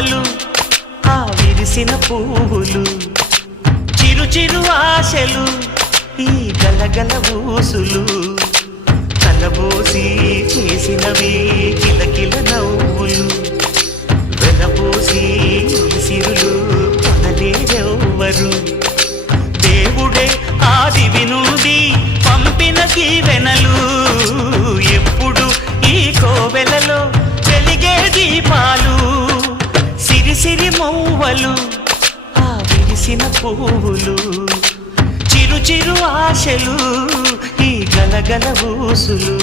మౌవలు ఆ విరిసిన పువ్వులు చిరు చిరు ఆశలు ఈ గలగల ఊసులు కలబోసి చేసినవి కిలకిల నవ్వులు వెనబోసి సిరులు కొనలేరెవ్వరు దేవుడే ఆదివి నుండి పంపిన దీవెనలు ఎప్పుడు ఈ కోవెలలో వెలిగే దీపాలు సిరి మౌవలు ఆ విరిసిన పువ్వులు చిరు చిరు ఆశలు ఈ గలగల ఊసులు